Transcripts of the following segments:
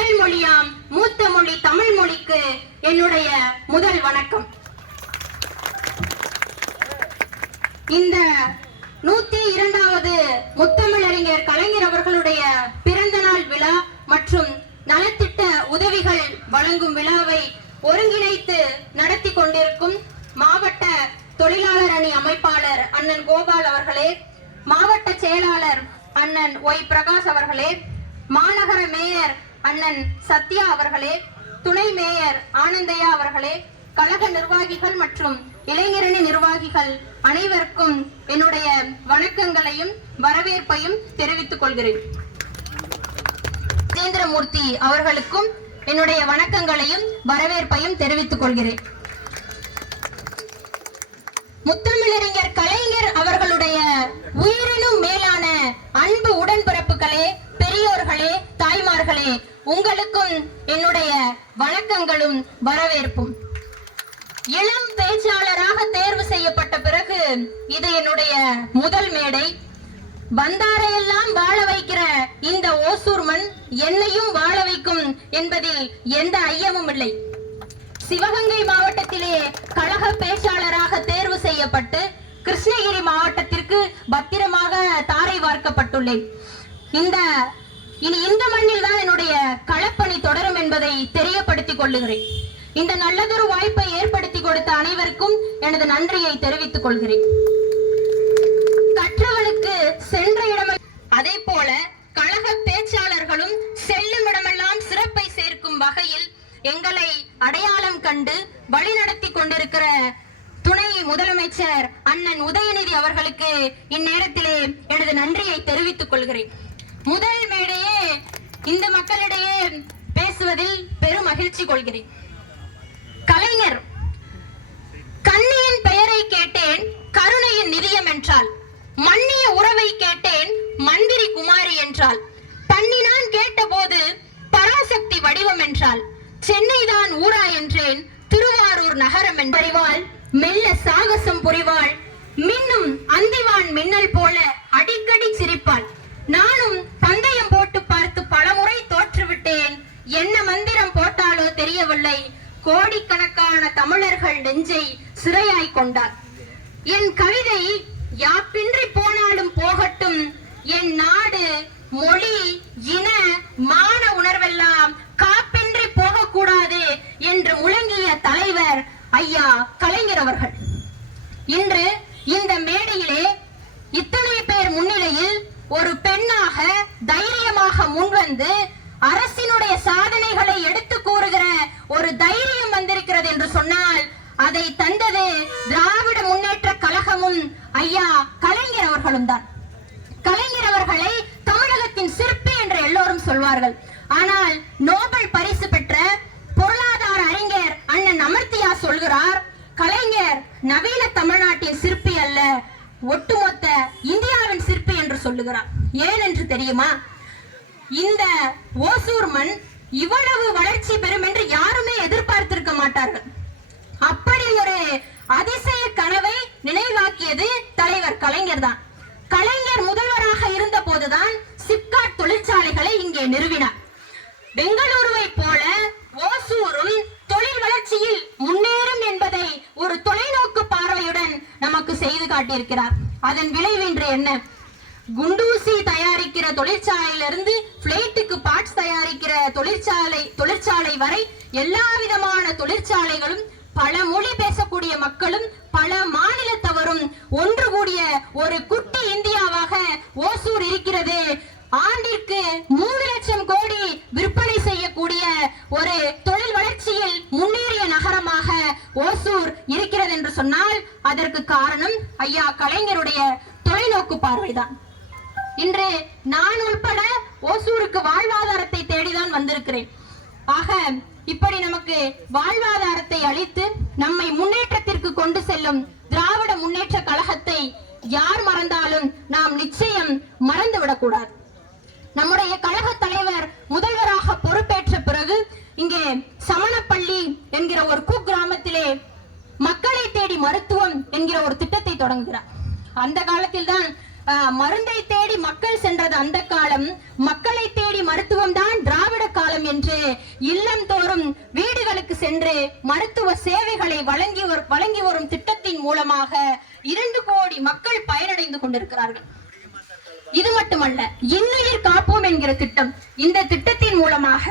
முதல் மொழியாம் மூத்த மொழி தமிழ் மொழிக்கு என்னுடைய முதல் வணக்கம். இந்த நூத்தி இரண்டாவது முத்தமிழறிஞர் கலைஞர் அவர்களுடைய பிறந்த நாள் விழா மற்றும் நலத்திட்ட உதவிகள் வழங்கும் விழாவை ஒருங்கிணைத்து நடத்தி கொண்டிருக்கும் மாவட்ட தொழிலாளர் அணி அமைப்பாளர் அண்ணன் கோபால் அவர்களே மாவட்ட செயலாளர் அண்ணன் ஒய் பிரகாஷ் அவர்களே மாநகர மேயர் அண்ணன் சத்யா அவர்களே துணை மேயர் ஆனந்தையா அவர்களே கழக நிர்வாகிகள் மற்றும் இளைஞரணி நிர்வாகிகள் அனைவருக்கும் என்னுடைய வணக்கங்களையும் வரவேற்பையும் தெரிவித்துக் கொள்கிறேன். சேந்திரமூர்த்தி அவர்களுக்கும் என்னுடைய வணக்கங்களையும் வரவேற்பையும் தெரிவித்துக் கொள்கிறேன். முத்தமிழறிஞர் கலை வணக்கங்களும் வரவேற்பும். இளம் பேச்சாளராக தேர்வு செய்யப்பட்ட பிறகு இது என்னுடைய முதல் மேடை. வந்தாரையெல்லாம் வாழ வைக்கிற இந்த ஓசூர் மண் என்னையும் வாழ வைக்கும் என்பதில் எந்த ஐயமும் இல்லை. சிவகங்கை மாவட்டத்திலே கழக பேச்சாளராக தேர்வு செய்யப்பட்டு கிருஷ்ணகிரி மாவட்டத்திற்கு பத்திரமாக தாரை வார்க்கப்பட்டுள்ளேன். இந்த இனி இந்த மண்ணில் தான் என்னுடைய களப்பணி தொடரும் என்பதை தெரியப்படுத்திக் கொள்ளுகிறேன். இந்த நல்லதொரு வாய்ப்பை ஏற்படுத்தி கொடுத்த அனைவருக்கும் எனது நன்றியை தெரிவித்துக் கொள்கிறேன். கற்றவனுக்கு சென்ற இடம் அதே போல கழக பேச்சாளர்களும் செல்லும் இடமெல்லாம் சிறப்பை சேர்க்கும் வகையில் எங்களை அடையாளம் கண்டு வழிநடத்தி கொண்டிருக்கிற துணை முதலமைச்சர் அண்ணன் உதயநிதி அவர்களுக்கு இந்நேரத்திலே எனது நன்றியை தெரிவித்துக் கொள்கிறேன். முதல் மேடையே இந்த மக்களிடையே பேசுவதில் பெரும் மகிழ்ச்சி கொள்கிறேன். கலைஞர் கண்ணியின் பெயரை கேட்டேன் கருணையின் நிதியம் என்றால் மன்னிய உறவை கேட்டேன் மந்திரி குமாரி என்றால் பண்ணினான் கேட்டபோது பராசக்தி வடிவம் என்றால் சென்னைதான் ஊரா என்றேன் திருவாரூர் நகரம் என்பறிவாள் மெல்ல சாகசம் புரிவாள் மின்னும் அந்திவான் மின்னல் போல அடிக்கடி சிரிப்பாள். நானும் பந்தயம் போட்டு பார்த்து பலமுறை தோற்றுவிட்டேன். என்ன மந்திரம் போட்டாலோ தெரியவில்லை. கோடிக்கணக்கான தமிழர்கள் நெஞ்சை சிறையாய் கொண்டார். என் கவிதை யாப்பின்றி போனாலும் போகட்டும். என் நாடு மொழி இன மான உணர்வெல்லாம் காப்பின்றி போகக்கூடாது என்று முழங்கிய தலைவர் ஐயா கலைஞர் அவர்கள். இன்று இந்த மேடையிலே இத்தனை பேர் முன்னிலையில் ஒரு பெண்ணாக தைரியமாக முன்வந்து அரசினுடைய சாதனைகளை எடுத்து கூறுகிற ஒரு தைரியம் வந்திருக்கிறது என்று சொன்னால் அதை தந்தது திராவிட முன்னேற்ற கழகமும் ஐயா கலைஞர் அவர்களும் தான். கலைஞர் அவர்களை தமிழகத்தின் சிற்பி என்று எல்லோரும் சொல்வார்கள். ஆனால் நோபல் பரிசு பெற்ற பொருளாதார அறிஞர் அண்ணன் அமர்த்தியா சொல்கிறார் கலைஞர் நவீன தமிழ்நாட்டின் சிற்பி அல்ல ஒட்டுமொத்த இந்தியாவின் சிற்பி என்று சொல்லுகிறார். ஏன் என்று தெரியுமா? இந்த ஓசூர் மண் இவ்வளவு வளர்ச்சி பெறும் என்று யாருமே எதிர்பார்த்திருக்க மாட்டார்கள். அப்படி ஒரு அதிசய கனவை நினைவாக்கியது தலைவர் கலைஞர் தான். கலைஞர் முதல்வராக இருந்த போதுதான் சிப்காட் தொழிற்சாலைகளை இங்கே நிறுவினார். பெங்களூருவை போல ஓசூரும் தொழில் வளர்ச்சியில் முன்னேறும் என்பதை ஒரு தொலைநோக்கு நமக்கு செய்து காட்டியிருக்கிறார். அதன் விளைவு இன்று என்ன? குண்டூசி தயாரிக்கிற தொழிற்சாலையிலிருந்து பிளேட்டுக்கு பார்ட்ஸ் தயாரிக்கிற தொழிற்சாலை தொழிற்சாலை வரை எல்லா விதமான தொழிற்சாலைகளும் பல மொழி பேசக்கூடிய மக்களும் பல மாநிலத்தவரும் ஒன்று கூடிய ஒரு குட்டி இந்தியாவாக ஓசூர் இருக்கிறது. ஆண்டிற்கு மூணு லட்சம் கோடி விற்பனை செய்யக்கூடிய ஒரு தொழில் வளர்ச்சியில் முன்னேறிய நகரமாக ஓசூர் இருக்கிறது என்று சொன்னால் அதற்கு காரணம் ஐயா கலைஞருடைய தொலைநோக்கு பார்வைதான். இன்று நான் உட்பட ஓசூருக்கு வாழ்வாதாரத்தை தேடிதான் வந்திருக்கிறேன். ஆக இப்படி நமக்கு வாழ்வாதாரத்தை அளித்து நம்மை முன்னேற்றத்திற்கு கொண்டு செல்லும் திராவிட முன்னேற்ற கழகத்தை யார் மறந்தாலும் நாம் நிச்சயம் மறந்துவிடக்கூடாது நம்முடைய கழக தலைவர் முதல்வராக பொறுப்பேற்ற பிறகு இங்கே சமணப்பள்ளி என்கிற ஒரு குக்கிராமத்திலே மக்களை தேடி மருத்துவம் என்கிற ஒரு திட்டத்தை தொடங்குகிறார். அந்த காலத்தில் தான் மருந்தை தேடி மக்கள் சென்றது அந்த காலம். மக்களை தேடி மருத்துவம் தான் திராவிட காலம் என்று இல்லம் தோறும் வீடுகளுக்கு சென்று மருத்துவ சேவைகளை வழங்கி வழங்கி வரும் திட்டத்தின் மூலமாக இரண்டு கோடி மக்கள் பயனடைந்து கொண்டிருக்கிறார்கள். இது மட்டுமல்ல இன்னுயிர் காப்போம் என்கிற திட்டம். இந்த திட்டத்தின் மூலமாக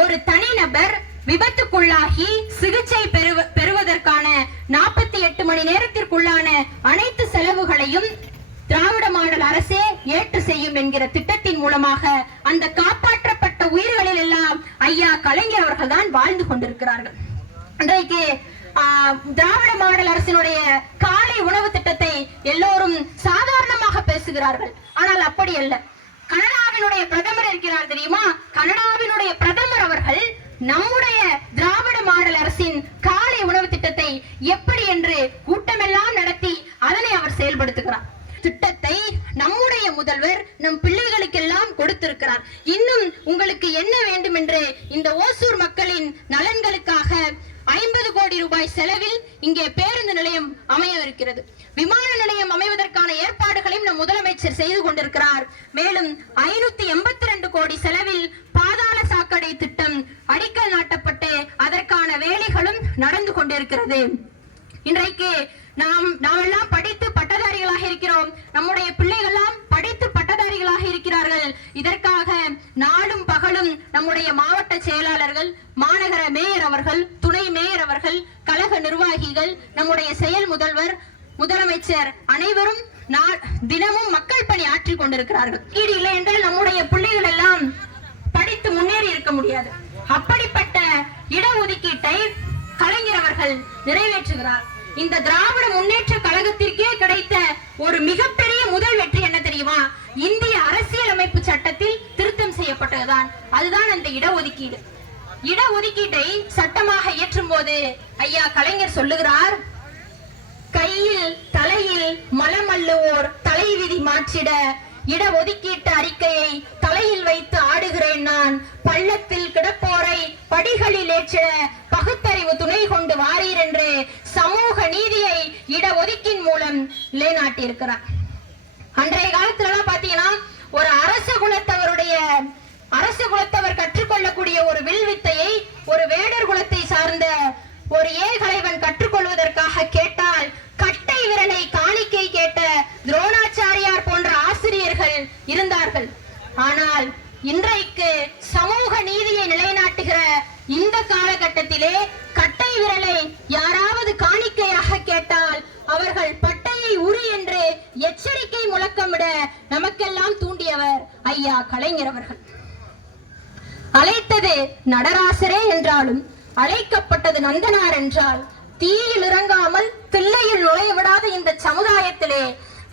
ஒரு தனிநபர் விபத்துக்குள்ளாகி சிகிச்சை பெறுவ பெறுவதற்கான நாற்பத்தி எட்டு மணி நேரத்திற்குள்ளான அனைத்து செலவுகளையும் திராவிட மாடல் அரசே ஏற்று செய்யும் என்கிற திட்டத்தின் மூலமாக அந்த காப்பாற்றப்பட்ட உயிர்களில் எல்லாம் ஐயா கலைஞர் அவர்கள் தான் வாழ்ந்து கொண்டிருக்கிறார்கள். இன்றைக்கு திராவிட மாடல் அரசினுடைய காலை உணவு திட்டத்தை எல்லோரும் சாதாரணமாக பேசுகிறார்கள். ஆனால் அப்படி அல்ல. கனடாவினுடைய பிரதமர் இருக்கிறார் தெரியுமா? கனடாவினுடைய பிரதமர் அவர்கள் நம்முடைய திராவிட மாடல் அரசின் காலை உணவு திட்டத்தை எப்படி என்று கூட்டமெல்லாம் நடத்தி அதனை அவர் செயல்படுத்துகிறார். திட்டத்தை நம்முடைய முதல்வர் நம் பிள்ளைகளுக்கெல்லாம் கொடுத்திருக்கிறார். இன்னும் உங்களுக்கு என்ன வேண்டும் என்று இந்த ஓசூர் மக்களின் நலன்களுக்காக ஐம்பது கோடி ரூபாய் செலவில் இங்கே பேருந்து நிலையம் அமையவிருக்கிறது. விமான நிலையம் அமைவதற்கான ஏற்பாடுகளையும் நம் முதலமைச்சர் செய்து கொண்டிருக்கிறார். மேலும் ஐநூத்தி எண்பத்தி ரெண்டு கோடி செலவில் பாதாள சாக்கடை திட்டம் அடிக்கல் நாட்டப்பட்டு அதற்கான வேலைகளும் நடந்து கொண்டிருக்கிறது. இன்றைக்கு நாம் நாமெல்லாம் படித்து பட்டதாரிகளாக இருக்கிறோம் நம்முடைய பிள்ளைகள்லாம் படித்து பட்டதாரிகளாக இருக்கிறார்கள் இதற்காக நாளும் பகலும் நம்முடைய மாவட்ட செயலாளர்கள் மாநகர மேயர் அவர்கள் துணை மேயர் அவர்கள் கழக நிர்வாகிகள் நம்முடைய செயல் முதல்வர் முதலமைச்சர் அனைவரும் நா- தினமும் மக்கள் வந்திருக்கிறார்கள் கீடு இல்லை என்றால் நம்முடைய பிள்ளைகள் எல்லாம் படித்து முன்னேறி இருக்க முடியாது. அப்படிப்பட்ட இடஒதுக்கீட்டை கலைஞர் அவர்கள் நிறைவேற்றுகிறார். இந்த திராவிட முன்னேற்ற கழகத்திற்கே கிடைத்த ஒரு மிகப்பெரிய முதல் வெற்றி என்ன தெரியுமா? இந்திய அரசியலமைப்பு சட்டத்தில் திருத்தம் செய்யப்பட்டதுதான். அதுதான் அந்த இடஒதுக்கீடு. இடஒதுக்கீட்டை சட்டமாக இயற்றும் போது ஐயா கலைஞர் சொல்லுகிறார் கையில் தலையில் மலமல்லுவோர் தலைவிதி மாற்றிட இட ஒதுக்கீட்டு அறிக்கையை தலையில் வைத்து ஆடுகிறேன் நான். பள்ளத்தில் கிடப்போரை படிகளில் ஏற்றிட பகுத்தறிவு துணை கொண்டு வாரீர் என்று சமூக நீதியை இடஒதுக்கின் மூலம் நிலைநாட்டியிருக்கிறார். அன்றைய காலத்துல எல்லாம் பாத்தீங்கன்னா ஒரு அரச குலத்தவருடைய அரச குலத்தவர் கற்றுக்கொள்ளக்கூடிய ஒரு வில் வித்தையை ஒரு வேடர் குலத்தை சார்ந்த ஒரு ஏகலைவன் கற்றுக்கொள்வதற்காக கேட்டால் கட்டை விரலை காணிக்கை கேட்ட துரோணாச்சாரியார் போன்ற ஆசிரியர்கள் இருந்தார்கள். ஆனால் இன்றைக்கு சமூக நீதியை நிலைநாட்டுகிற இந்த காலகட்டத்திலே கட்டை விரலை யாராவது காணிக்கையாக கேட்டால் அவர்கள் பட்டையை உரி என்று எச்சரிக்கை முழக்கமிட நமக்கெல்லாம் தூண்டியவர் ஐயா கலைஞர் அவர்கள். அழைத்தது நடராசரே என்றாலும் அழைக்கப்பட்டது நந்தனார் என்றால் தீயில் இறங்காமல் தில்லையில் நுழைய விடாத இந்த சமுதாயத்திலே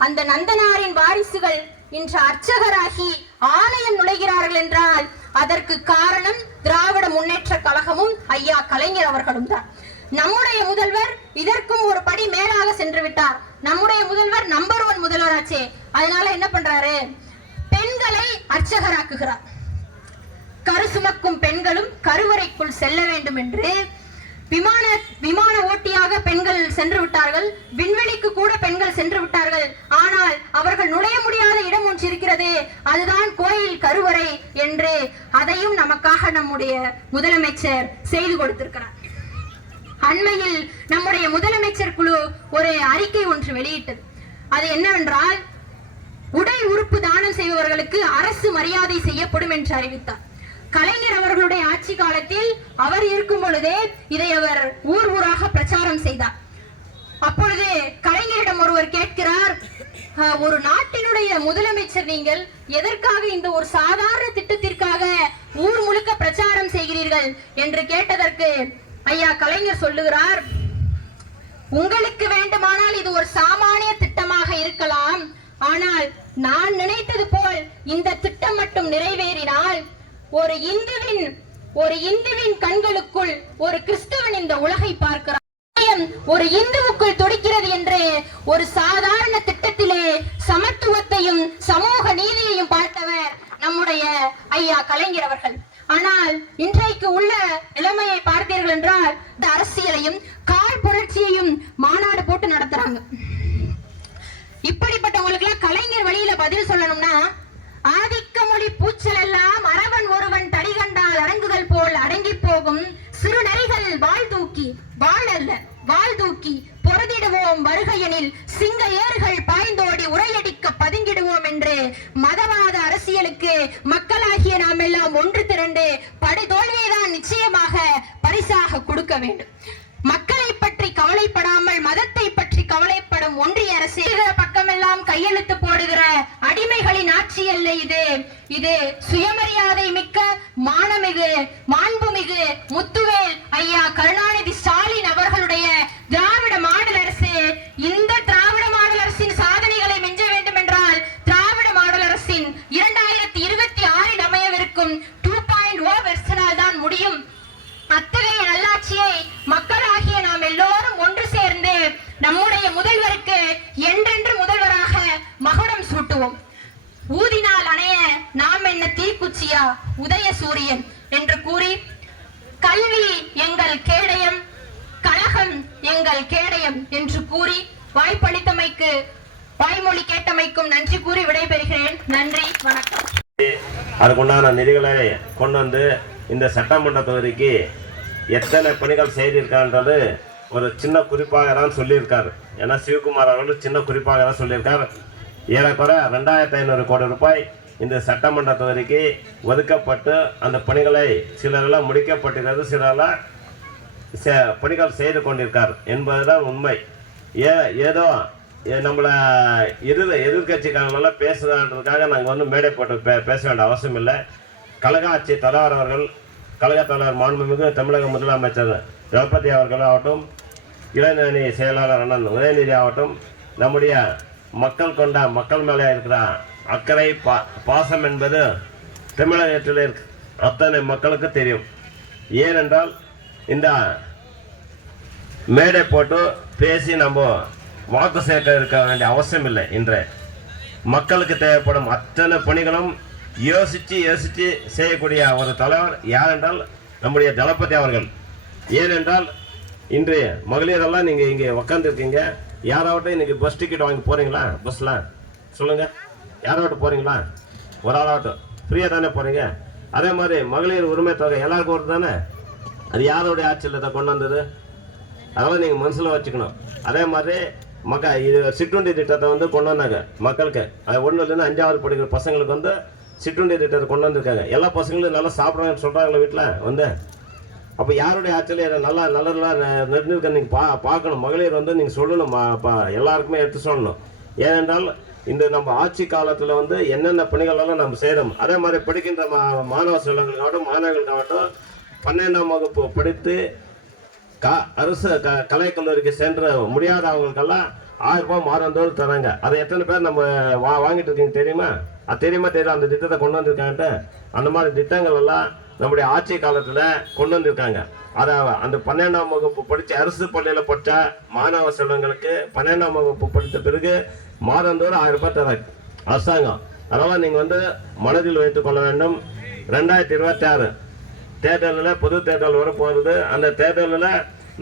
அந்த நந்தனாரின் வாரிசுகள் இன்று அர்ச்சகராகி ஆலயம் நுழைகிறார்கள் என்றால் அதற்கு காரணம் திராவிட முன்னேற்ற கழகமும் ஐயா கலைஞர் அவர்களும் தான். நம்முடைய முதல்வர் இதற்கும் ஒரு படி மேலாக சென்று விட்டார். நம்முடைய முதல்வர் நம்பர் ஒன் முதல்வராச்சே. அதனால என்ன பண்றாரு? பெண்களை அர்ச்சகராக்குகிறார். கரு சுமக்கும் பெண்களும் கருவறைக்குள் செல்ல வேண்டும் என்று விமான விமான ஓட்டியாக பெண்கள் சென்று விட்டார்கள் விண்வெளிக்கு கூட பெண்கள் சென்று விட்டார்கள் ஆனால் அவர்கள் நுழைய முடியாத இடம் ஒன்று இருக்கிறது அதுதான் கோயில் கருவறை என்று அதையும் நமக்காக நம்முடைய முதலமைச்சர் செய்து கொடுத்திருக்கிறார். அண்மையில் நம்முடைய முதலமைச்சர் குழு ஒரு அறிக்கை ஒன்று வெளியிட்டது. அது என்னவென்றால் உடல் உறுப்பு தானம் செய்பவர்களுக்கு அரசு மரியாதை செய்யப்படும் என்று அறிவித்தார். கலைஞர் அவர்களுடைய ஆட்சி காலத்தில் அவர் இருக்கும் பொழுதே இதை அவர் ஊர் ஊராக பிரச்சாரம் செய்தார். அப்பொழுது கலைஞரிடம் ஒருவர் கேட்கிறார் ஒரு நாட்டினுடைய முதலமைச்சர் நீங்கள் எதற்காக இந்த ஒரு சாதாரண திட்டத்திற்காக ஊர் முழுக்க பிரச்சாரம் செய்கிறீர்கள்? என்று கேட்டதற்கு ஐயா கலைஞர் சொல்லுகிறார் உங்களுக்கு வேண்டுமானால் இது ஒரு சாமானிய திட்டமாக இருக்கலாம். ஆனால் நான் நினைத்தது போல் இந்த திட்டம் மட்டும் நிறைவேறினால் ஒரு இந்துவின் ஒரு இந்துவின் கண்களுக்குள் ஒரு கிறிஸ்தவன் இந்த உலகை பார்க்கிறான். ஒரு இந்துவுக்குள் துடிக்கிறது என்று ஒரு சாதாரண திட்டத்திலே சமத்துவத்தையும் சமூக நீதியையும் பார்த்தவர் நம்முடைய ஐயா கலைஞர் அவர்கள். ஆனால் இன்றைக்கு உள்ள நிலைமையை பார்த்தீர்கள் என்றால் இந்த அரசியலையும் கால் புரட்சியையும் மாநாடு போட்டு நடத்துறாங்க. இப்படிப்பட்டவங்களுக்கு எல்லாம் கலைஞர் வழியில பதில் சொல்லணும்னா ஆதிக்க மொழி பூச்சல் எல்லாம் அரவன் ஒருவன் தடி கண்டால் அடங்குதல் போல் அடங்கி போகும் சிறு நரிகள் வாழ் தூக்கி வாழ் அல்ல வாழ் தூக்கி பொருதிடுவோம் வருகையெனில் சிங்க ஏறுகள் பாய்ந்தோடி உரையடிக்க பதுங்கிடுவோம் என்று மதவாத அரசியலுக்கு மக்களாகிய நாம் எல்லாம் ஒன்று திரண்டு படுதோல்வியைதான் நிச்சயமாக பரிசாக கொடுக்க வேண்டும். மக்களை பற்றி கவலைப்படாமல் மதத்தை பற்றி கவலைப்படும் ஒன்றிய அரசு. பக்கமெல்லாம் கையெழுத்து போடுகிற அடிமைகளின் ஆட்சி அல்ல இது. இது சுயமரியாதை மிக்க மானமிகு மாண்புமிகு முத்து ஐயா கருணாநிதி ஸ்டாலின் அவர்களுடைய திராவிட மாடல் அரசு இந்த திராவிட மாடல் அரசின் சாதனைகளை மிஞ்ச வேண்டும் என்றால் திராவிட மாடல் அரசின் இரண்டாயிரத்தி இருபத்தி ஆறில் அமையவிருக்கும் டூ பாயிண்ட் ஓ வெர்சனால் தான் முடியும் அத்தகைய நல்லாட்சியை மக்களாகிய நாம் எல்லோரும் ஒன்று சேர்ந்து நம்முடைய முதல்வருக்கு என்றென்று முதல்வராக மகுடம் சூட்டுவோம் ஊதினால் அணைய நாம் என்ன தீக்குச்சியா உதய சூரியன் என்று கூறி கல்வி எங்கள் கேடயம் கழகம் எங்கள் கேடயம் என்று கூறி வாய்ப்பளித்தமைக்கு வாய்மொழி கேட்டமைக்கும் நன்றி கூறி விடைபெறுகிறேன் நன்றி வணக்கம் அதுக்குண்டான நிதிகளை கொண்டு வந்து இந்த சட்டமன்ற தொகுதிக்கு எத்தனை பணிகள் செய்திருக்கான்றது ஒரு சின்ன குறிப்பாக தான் சொல்லியிருக்காரு. ஏன்னா சிவகுமார் அவர்கள் சின்ன குறிப்பாக தான் சொல்லியிருக்கார். ஏறக்குறை ரெண்டாயிரத்தி ஐநூறு கோடி ரூபாய் இந்த சட்டமன்ற தொகுதிக்கு ஒதுக்கப்பட்டு அந்த பணிகளை சிலரெல்லாம் முடிக்கப்பட்டிருக்கிறது சிலரெல்லாம் பணிகள் செய்து கொண்டிருக்கார் என்பதுதான் உண்மை. ஏ ஏதோ ஏ- எதிர் எதிர்கட்சிக்காரங்களெல்லாம் பேசுகிறான்றதுக்காக நாங்கள் வந்து மேடை போட்டு பே பேச வேண்டிய அவசியம் இல்லை. கழக ஆட்சி தலைவர் அவர்கள் கழக தலைவர் மாண்புமிகு தமிழக முதலமைச்சர் திரௌபதி அவர்கள் ஆகட்டும் இளைஞரணி செயலாளர் அண்ணன் உதயநிதி ஆகட்டும் நம்முடைய மக்கள் கொண்ட மக்கள் மேலே இருக்கிற அக்கறை பா பாசம் என்பது தமிழகத்தில் அத்தனை மக்களுக்கு தெரியும். ஏனென்றால் இந்த மேடை போட்டு பேசி நம்ம வாக்கு சேர்க்க இருக்க வேண்டிய அவசியம் இல்லை இன்று. மக்களுக்கு தேவைப்படும் அத்தனை பணிகளும் யோசித்து யோசித்து செய்யக்கூடிய ஒரு தலைவர் யார் என்றால் நம்முடைய தளபதி அவர்கள். ஏனென்றால் இன்று மகளிரெல்லாம் நீங்கள் இங்கே உக்காந்துருக்கீங்க. யாராவட்டும் இன்றைக்கி பஸ் டிக்கெட் வாங்கி போகிறீங்களா பஸ்ஸில் சொல்லுங்கள் யாராவட்டும் போகிறீங்களா ஒரு ஆளாகட்டும் ஃப்ரீயாக தானே போகிறீங்க அதே மாதிரி மகளிர் உரிமை தொகை எல்லாருக்கும் ஒரு தானே? அது யாரோடைய ஆட்சியில் இதை கொண்டு வந்தது? அதெல்லாம் நீங்கள் மனசில் வச்சுக்கணும். அதே மாதிரி மக்கள் இது சிற்றுண்டி திட்டத்தை வந்து கொண்டு வந்தாங்க மக்களுக்கு. அது ஒன்றுலேருந்து அஞ்சாவது படிக்கிற பசங்களுக்கு வந்து சிற்றுண்டி திட்டத்தை கொண்டு வந்திருக்காங்க. எல்லா பசங்களும் நல்லா சாப்பிட்றாங்கன்னு சொல்கிறாங்களே வீட்டில் வந்து. அப்போ யாருடைய ஆட்சியில் என்ன நல்லா நல்லதெல்லாம் நிர்ணயிக்க நீங்கள் பா பார்க்கணும். மகளிர் வந்து நீங்கள் சொல்லணும் பா- எல்லாருக்குமே எடுத்து சொல்லணும். ஏனென்றால் இந்த நம்ம ஆட்சி காலத்தில் வந்து என்னென்ன பணிகளெல்லாம் நம்ம செய்கிறோம் அதே மாதிரி படிக்கின்ற மா மாணவ செல்வங்களுக்காகட்டும் மாணவர்களுக்காகட்டும் பன்னெண்டாம் வகுப்பு படித்து க அரசு க கலைக்கல்லூரிக்கு சென்று முடியாதவங்களுக்கெல்லாம் ஆயிரம் ரூபாய் மாதந்தோறும் தராங்க. அதை எத்தனை பேர் நம்ம வா வாங்கிட்டு இருக்கீங்க தெரியுமா? அது தெரியுமா தெரியும் அந்த திட்டத்தை கொண்டு வந்திருக்காங்கன்ட்டு அந்த மாதிரி திட்டங்கள் எல்லாம் நம்முடைய ஆட்சி காலத்தில் கொண்டு வந்திருக்காங்க. அதை அந்த பன்னெண்டாம் வகுப்பு படித்த அரசு பள்ளியில் படித்த மாணவ செல்வங்களுக்கு பன்னெண்டாம் வகுப்பு படித்த பிறகு மாதந்தோறும் ஆயிரம் ரூபாய் தராங்க. அரசாங்கம். அதனால் நீங்கள் வந்து மனதில் வைத்துக் கொள்ள வேண்டும். ரெண்டாயிரத்தி இருபத்தி ஆறு தேர்தலில் பொது தேர்தல் வர போகிறது அந்த தேர்தலில்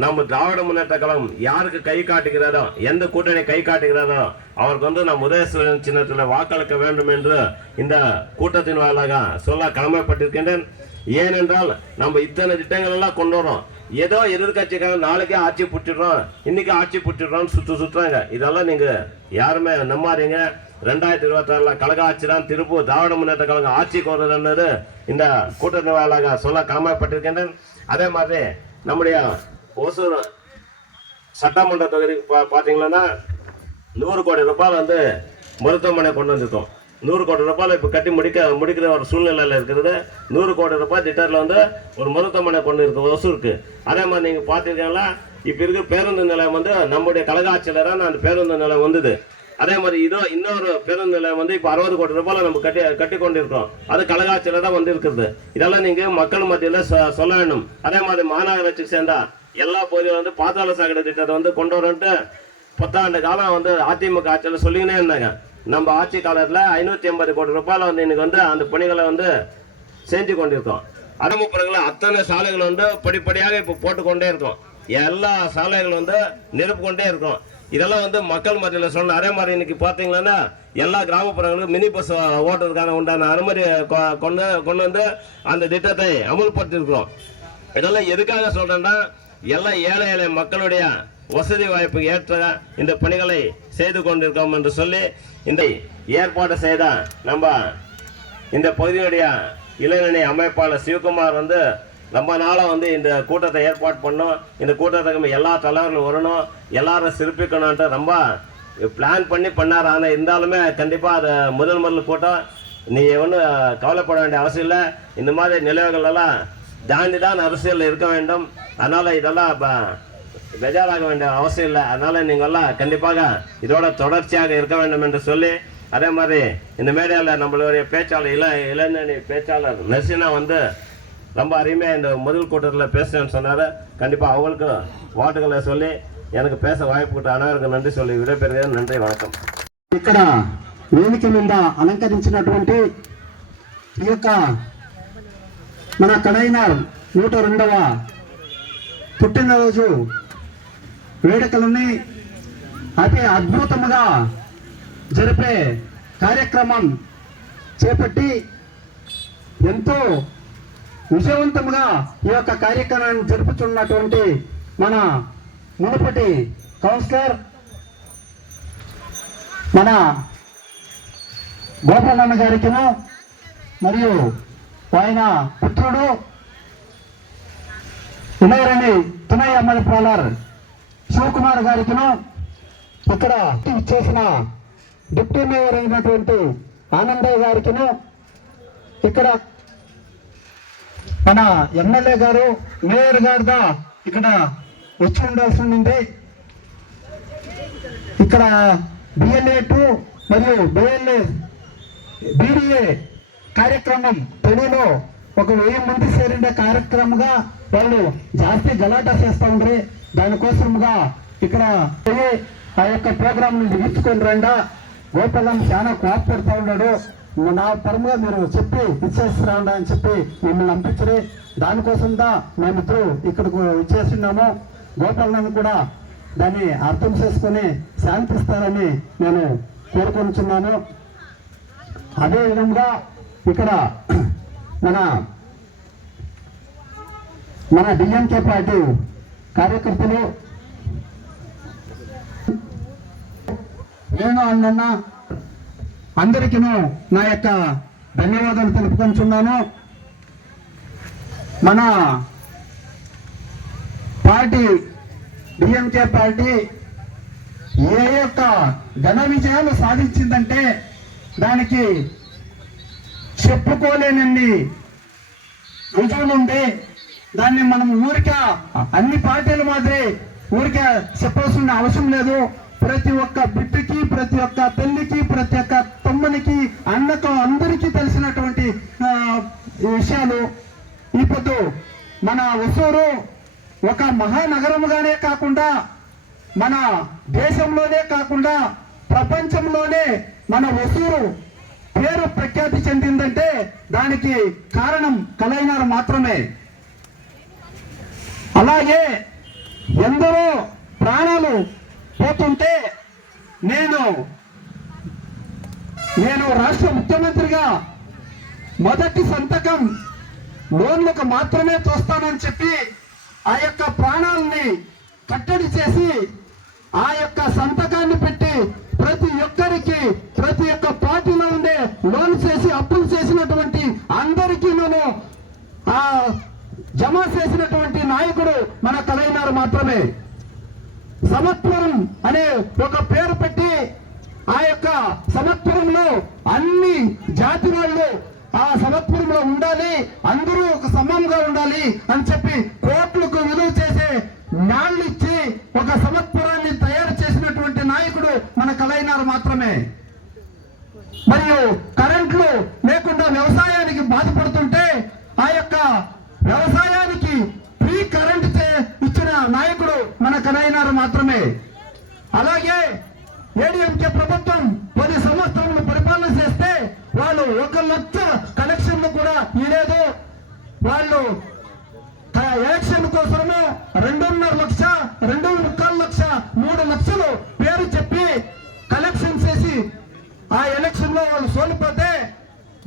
நம்ம திராவிட முன்னேற்ற கழகம் யாருக்கு கை காட்டுகிறதோ எந்த கூட்டணி கை காட்டுகிறதோ அவருக்கு வந்து நம் உதயசூரியன் சின்னத்தில் வாக்களிக்க வேண்டும் என்று இந்த கூட்டத்தின் வாயிலாக சொல்ல கடமைப்பட்டிருக்கின்றேன். ஏனென்றால் நம்ம இத்தனை திட்டங்கள் எல்லாம் கொண்டு வரோம் ஏதோ எதிர்கட்சிக்காரங்க நாளைக்கே ஆட்சி புட்டிடுறோம் இன்னைக்கு ஆட்சி புட்டிடுறோம் சுற்று சுற்றுறாங்க இதெல்லாம் நீங்க யாருமே நம்பாதீங்க. ரெண்டாயிரத்தி இருபத்தாறுல கழக ஆட்சி தான் திருப்பூர் திராவிட முன்னேற்ற கழகம் ஆட்சிக்கு வருதுன்றது இந்த கூட்டத்தின் வாயிலாக சொல்ல கடமைப்பட்டிருக்கின்றேன். அதே மாதிரி நம்முடைய ஓசூர் சட்டமன்ற தொகுதிக்கு பா பார்த்தீங்கன்னா நூறு கோடி ரூபாய் வந்து மருத்துவமனை கொண்டு வந்துட்டோம் நூறு கோடி ரூபாயில் இப்போ கட்டி முடிக்க முடிக்கிற ஒரு சூழ்நிலையில் இருக்கிறது. நூறு கோடி ரூபாய் திட்டத்தில் வந்து ஒரு மருத்துவமனை கொண்டு இருக்கு ஒசூருக்கு அதே மாதிரி நீங்கள் பார்த்துருக்கீங்களா இப்போ இருக்கிற பேருந்து நிலையம் வந்து நம்முடைய கழக ஆட்சியில் தான் அந்த பேருந்து நிலையம் வந்தது. அதே மாதிரி இதோ இன்னொரு பேருந்து நிலையம் வந்து இப்போ அறுபது கோடி ரூபாயில் நம்ம கட்டி கட்டி கொண்டிருக்கோம் அது கழகாட்சியில் தான் வந்து இருக்கிறது. இதெல்லாம் நீங்கள் மக்கள் மத்தியில் சொல்ல வேண்டும். அதே மாதிரி மாநகராட்சிக்கு சேர்ந்தா எல்லா பகுதியிலும் வந்து பாதாள சாக்கடை திட்டத்தை வந்து கொண்டு வரன்ட்டு பத்தாண்டு காலம் வந்து அதிமுக ஆட்சியில் சொல்லிக்கினே இருந்தாங்க. நம்ம ஆட்சி காலத்தில் ஐநூற்றி ஐம்பது கோடி ரூபாயில் வந்து இன்னைக்கு வந்து அந்த பணிகளை வந்து செஞ்சு கொண்டிருக்கோம். அடமுப்புறங்கள அத்தனை சாலைகள் வந்து படிப்படியாக இப்போ போட்டுக்கொண்டே இருக்கோம். எல்லா சாலைகளும் வந்து நிரப்பு கொண்டே இருக்கும். இதெல்லாம் வந்து மக்கள் மத்தியில் சொன்ன அதே மாதிரி இன்னைக்கு பார்த்தீங்கன்னா எல்லா கிராமப்புறங்களுக்கும் மினி பஸ் ஓட்டுறதுக்கான உண்டான அனுமதி கொ- கொண்டு கொண்டு வந்து அந்த திட்டத்தை அமுல்படுத்தியிருக்கிறோம். இதெல்லாம் எதுக்காக சொல்கிறேன்னா எல்லா ஏழை ஏழை மக்களுடைய வசதி வாய்ப்பு ஏற்ற இந்த பணிகளை செய்து கொண்டிருக்கோம் என்று சொல்லி இந்த ஏற்பாடு செய்த நம்ம இந்த பகுதியுடைய இளைஞரணி அமைப்பாளர் சிவகுமார் வந்து ரொம்ப நாளாக வந்து இந்த கூட்டத்தை ஏற்பாடு பண்ணோம். இந்த கூட்டத்துக்கு எல்லா தலைவர்களும் வரணும். எல்லாரும் சிறப்பிக்கணும்ன்ட்டு ரொம்ப பிளான் பண்ணி பண்ணார். ஆனால் இருந்தாலுமே கண்டிப்பாக அது முதல் முதல் கூட்டம். நீ ஒன்றும் கவலைப்பட வேண்டிய அவசியம் இல்லை. இந்த மாதிரி நிலவுகள் எல்லாம் தாண்டி தான் அரசியல் இருக்க வேண்டும் அதனால் இதெல்லாம் ப- பெஜாராக வேண்டிய அவசியம் இல்லை அதனால நீங்கள் எல்லாம் கண்டிப்பாக இதோட தொடர்ச்சியாக இருக்க வேண்டும் என்று சொல்லி அதே மாதிரி இந்த மேடையில் நம்மளுடைய பேச்சாளர் இள இளைஞரணி பேச்சாளர் நர்சினா வந்து ரொம்ப அருமையாக இந்த முதல் கூட்டத்தில் பேசுறேன்னு சொன்னார் கண்டிப்பாக அவங்களுக்கு வாட்டுகளை சொல்லி எனக்கு பேச வாய்ப்பு கொடுத்த அனைவருக்கு நன்றி சொல்லி விடைபெறுகிறேன் நன்றி வணக்கம் ఇక్కడ వేదిక మీద అలంకరించినటువంటి ఈ యొక్క మన కడైన నూట రెండవ పుట్టినరోజు వేడుకలని అతి అద్భుతముగా జరిపే కార్యక్రమం చేపట్టి ఎంతో విజయవంతముగా ఈ యొక్క కార్యక్రమాన్ని జరుపుతున్నటువంటి మన మునుపటి కౌన్సిలర్ మన గోపాలన్న గారికిను మరియు ఆయన పుత్రుడు. ఇలారని తునై పాలర్ శివకుమార్ గారికిను ఇక్కడ చేసిన డిప్యూటీ మేయర్ అయినటువంటి ఆనందయ్య గారికిను ఇక్కడ మన ఎమ్మెల్యే గారు మేయర్ గారుగా ఇక్కడ వచ్చి ఉండాల్సి ఉంది ఇక్కడ బిఎల్ఏ టూ మరియు బిఎల్ఏ బీడీఏ కార్యక్రమం తెలుగులో ఒక వెయ్యి మంది చేరిండే కార్యక్రమంగా వాళ్ళు జాస్తి గలాటా చేస్తూ ఉండ్రి. దానికోసంగా ఇక్కడ ఆ యొక్క ప్రోగ్రామ్ నుండి ఇచ్చుకొని రండా. గోపాలం చాలా కోపడుతూ పెడతా ఉన్నాడు. నా పరముగా మీరు చెప్పి ఇచ్చేస్తారా అని చెప్పి మిమ్మల్ని పంపించరు. దానికోసంగా మేమిద్దరు ఇక్కడికి ఇచ్చేస్తున్నాము గోపాలను కూడా దాన్ని అర్థం చేసుకొని శాంతిస్తారని నేను కోరుకొనిచున్నాను. అదేవిధంగా ఇక్కడ మన మన డిఎంకే పార్టీ కార్యకర్తలు నేను అన్న అందరికీ నా యొక్క ధన్యవాదాలు తెలుపుకుంటున్నాను. మన పార్టీ డిఎంకే పార్టీ ఏ యొక్క ఘన విజయాలు సాధించిందంటే దానికి చెప్పుకోలేనండి. రుజువులుంది దాన్ని మనం ఊరికే అన్ని పార్టీల మాదిరి ఊరికే చెప్పాల్సిన అవసరం లేదు. ప్రతి ఒక్క బిడ్డకి ప్రతి ఒక్క తల్లికి ప్రతి ఒక్క తమ్మునికి అన్నకు అందరికీ తెలిసినటువంటి విషయాలు ఇప్పుడు మన ఒసూరు ఒక మహానగరముగానే కాకుండా మన దేశంలోనే కాకుండా ప్రపంచంలోనే మన ఒసూరు పేరు ప్రఖ్యాతి చెందిందంటే దానికి కారణం కలైనారు మాత్రమే. అలాగే ఎందరో ప్రాణాలు పోతుంటే నేను నేను రాష్ట్ర ముఖ్యమంత్రిగా మొదటి సంతకం లోన్లకు మాత్రమే తోస్తానని చెప్పి ఆ యొక్క ప్రాణాలని కట్టడి చేసి ఆ యొక్క సంతకాన్ని పెట్టి ప్రతి ఒక్కరికి ప్రతి ఒక్క పార్టీలో ఉండే లోన్ చేసి అప్పులు చేసినటువంటి అందరికీ నేను ఆ జమ చేసినటువంటి నాయకుడు మన కలైనారు మాత్రమే. సమత్వరం అనే ఒక పేరు పెట్టి ఆ యొక్క సమత్వరంలో అన్ని జాతి వాళ్ళు ఆ సమత్వరంలో ఉండాలి అందరూ ఒక సమంగా ఉండాలి అని చెప్పి కోట్లకు విలువ చేసే నాళ్ళు ఇచ్చి ఒక సమత్వరాన్ని తయారు చేసినటువంటి నాయకుడు మన ఉన్నాయి మరియు కరెంట్లు లేకుండా వ్యవసాయానికి బాధపడుతుంటే ఆ యొక్క వ్యవసాయానికి ఫ్రీ కరెంట్ ఇచ్చిన నాయకుడు మన కనైనారు మాత్రమే. అలాగే ఏడీఎంకే ప్రభుత్వం పది సంవత్సరములు పరిపాలన చేస్తే వాళ్ళు ఒక లక్ష కనెక్షన్లు కూడా ఇలేదు వాళ్ళు ఎలక్షన్ కోసము రెండున్నర లక్ష రెండు ముక్కాలు లక్ష మూడు లక్షలు పేరు చెప్పి కలెక్షన్ చేసి ఆ ఎలక్షన్లో వాళ్ళు సోలిపోతే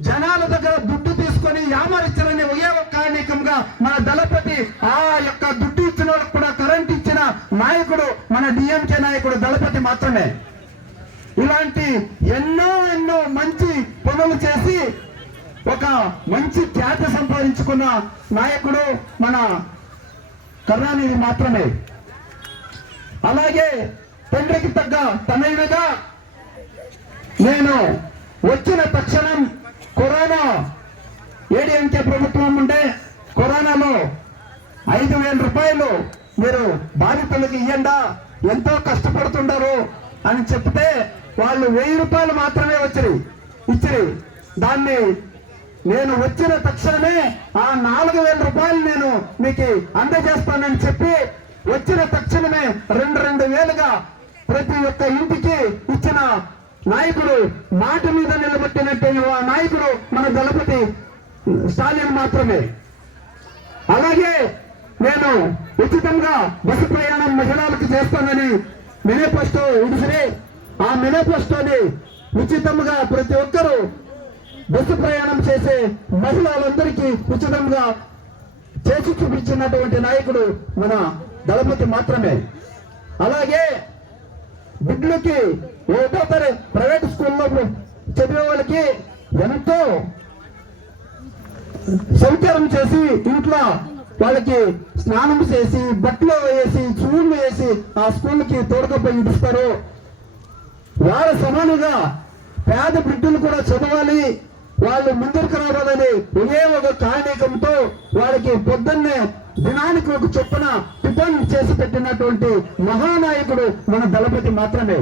జనాల దగ్గర దుడ్డు తీసుకొని యామరిచ్చారని ఒకే ఒక కారణికంగా మన దళపతి ఆ యొక్క దుడ్డు ఇచ్చిన వాళ్ళకి కూడా కరెంట్ ఇచ్చిన నాయకుడు మన డిఎంకే నాయకుడు దళపతి మాత్రమే. ఇలాంటి ఎన్నో ఎన్నో మంచి పనులు చేసి ఒక మంచి ఖ్యాతి సంపాదించుకున్న నాయకుడు మన కరుణానిధి మాత్రమే. అలాగే తండ్రికి తగ్గ తనయుడిగా నేను వచ్చిన తక్షణం కరోనా ఏడిఎంకే ప్రభుత్వం ఉంటే కరోనాలో ఐదు వేల రూపాయలు మీరు బాధితులకు ఇయ్యండా? ఎంతో కష్టపడుతుంటారు అని చెప్తే వాళ్ళు వెయ్యి రూపాయలు మాత్రమే వచ్చి ఇచ్చి దాన్ని నేను వచ్చిన తక్షణమే ఆ నాలుగు వేల రూపాయలు నేను మీకు అందజేస్తానని చెప్పి వచ్చిన తక్షణమే రెండు రెండు వేలుగా ప్రతి ఒక్క ఇంటికి ఇచ్చిన నాయకుడు మాట మీద నిలబెట్టినట్టు ఆ నాయకుడు మన దళపతి స్టాలిన్ మాత్రమే. అలాగే నేను ఉచితంగా బస్సు ప్రయాణం మహిళలకు చేస్తానని మేనిఫెస్టో విడిసిరి ఆ మేనిఫెస్టోని ఉచితంగా ప్రతి ఒక్కరూ బస్సు ప్రయాణం చేసే మహిళలందరికీ ఉచితంగా చేసి చూపించినటువంటి నాయకుడు మన దళపతి మాత్రమే. అలాగే బిడ్డలకి ఒకటో తర ప్రైవేట్ స్కూల్లో చదివే వాళ్ళకి ఎంతో సౌకర్యం చేసి ఇంట్లో వాళ్ళకి స్నానం చేసి బట్టలు వేసి చూళ్ళు వేసి ఆ స్కూల్కి తోడుకపోయి ఇస్తారు వారి సమానంగా పేద బిడ్డలు కూడా చదవాలి. వాళ్ళు ముందుకు రావాలని ఒకే ఒక కారణీకంతో వాళ్ళకి పొద్దున్నే దినానికి ఒక చొప్పున టిఫిన్ చేసి పెట్టినటువంటి మహానాయకుడు మన దళపతి మాత్రమే.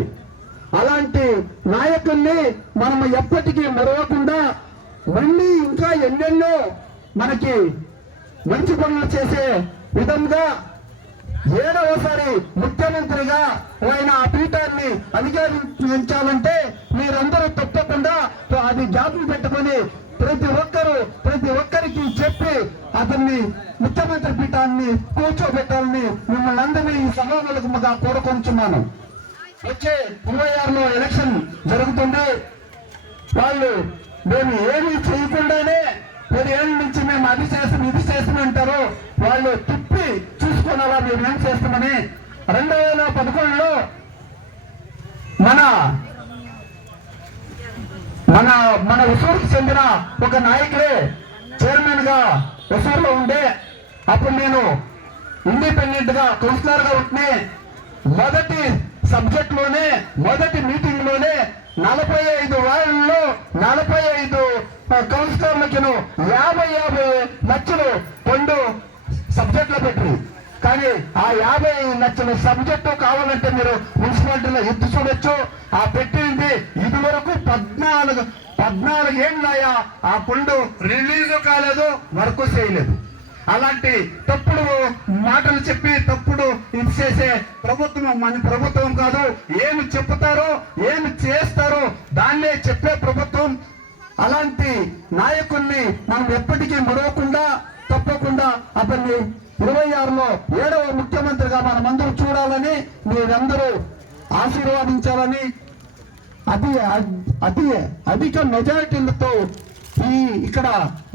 అలాంటి నాయకుల్ని మనం ఎప్పటికీ మరవకుండా మళ్ళీ ఇంకా ఎన్నెన్నో మనకి మంచి పనులు చేసే విధంగా ఏడవసారి ముఖ్యమంత్రిగా ఆయన ఆ పీఠాన్ని అధికారించాలంటే మీరందరూ తప్పకుండా అది జ్ఞాపకం పెట్టుకొని ప్రతి ఒక్కరూ ప్రతి ఒక్కరికి చెప్పి అతన్ని ముఖ్యమంత్రి పీఠాన్ని కూర్చోబెట్టాలని మిమ్మల్ని అందరినీ ఈ సమావేశముగా కోరుకుంటున్నాను వచ్చే ఇరవై ఆరులో ఎలక్షన్ జరుగుతుంది. వాళ్ళు మేము ఏమీ చేయకుండానే పది నుంచి మేము అది చేస్తాం ఇది చేస్తాం అంటారు. వాళ్ళు తిప్పి చూసుకున్నారా మేము ఏం చేస్తామని రెండు వేల పదకొండులో మన మన మన హుసూరుకు చెందిన ఒక నాయకుడే చైర్మన్గా హుసూరులో ఉండే. అప్పుడు నేను ఇండిపెండెంట్గా కౌన్సిలర్గా ఉంటే మొదటి సబ్జెక్ట్లోనే మొదటి మీటింగ్లోనే నలభై ఐదు వాళ్ళలో నలభై ఐదు కౌన్సిలర్లకి యాభై యాభై లక్షలు రెండు సబ్జెక్టులు పెట్టి కానీ ఆ యాభై లక్షల సబ్జెక్టు కావాలంటే మీరు మున్సిపాలిటీలో ఎత్తు చూడొచ్చు. ఆ పెట్టింది ఇది వరకు పద్నాలుగు పద్నాలుగు ఏళ్ళయా ఆ పండు రిలీజ్ కాలేదు వర్క్ చేయలేదు. అలాంటి తప్పుడు మాటలు చెప్పి తప్పుడు ఇది చేసే ప్రభుత్వం మన ప్రభుత్వం కాదు. ఏమి చెప్తారో ఏమి చేస్తారో దాన్నే చెప్పే ప్రభుత్వం. అలాంటి నాయకుల్ని మనం ఎప్పటికీ మరవకుండా తప్పకుండా అతన్ని ఇరవై ఆరులో ఏడవ ముఖ్యమంత్రిగా మనమందరూ చూడాలని మీరందరూ ఆశీర్వాదించాలని అది అతి అధిక మెజారిటీలతో ఈ ఇక్కడ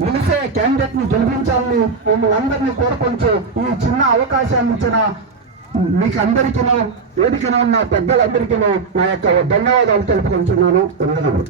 నిలిసే క్యాండిడేట్ని గెలిపించాలని మిమ్మల్ని అందరినీ కోరుకుంటూ ఈ చిన్న అవకాశాన్ని ఇచ్చిన మీకు అందరికీను వేదికన ఉన్న పెద్దలందరికీను నా యొక్క ధన్యవాదాలు తెలుపుకుంటున్నాను. వందనములు